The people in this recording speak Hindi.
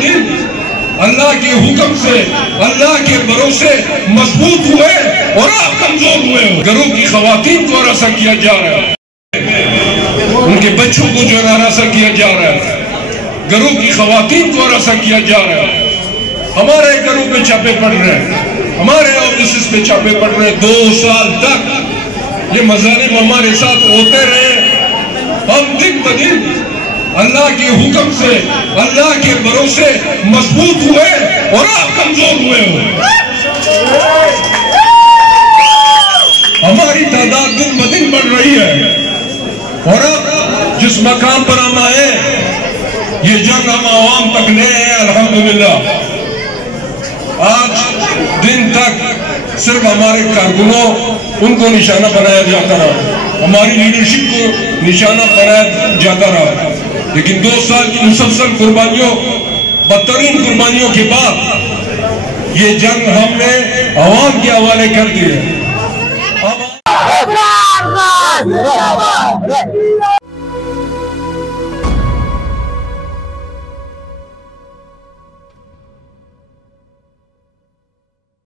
दिन अल्लाह के हुक्म से, अल्लाह के भरोसे मजबूत हुए और आप कमजोर हुए हो। घरों की खवातीन को हरासा किया जा रहा है, उनके बच्चों को जो हरासा किया जा रहा है, घरों की खवातीन को हरासा किया जा रहा है। हमारे घरों पे छापे पड़ रहे हैं, हमारे ऑफिस पे छापे पड़ रहे हैं। 2 साल तक ये मजालिम हमारे साथ होते रहे। हम दिन ब दिन अल्लाह के हुक्म से, अल्लाह के भरोसे मजबूत हुए और आप कमजोर हुए हो। हमारी तादाद दिन ब दिन बढ़ रही है और अब जिस मकाम पर हम आए, ये जंग हम आवाम तक ले आए। अल्हम्दुलिल्लाह आज दिन तक सिर्फ हमारे कारकुनों उनको निशाना बनाया जाता रहा, हमारी लीडरशिप को निशाना बनाया जाता रहा। लेकिन 2 साल की मुसलसल कुर्बानियों, बदतरीन कुर्बानियों के बाद ये जंग हमने अवाम के हवाले कर दी है।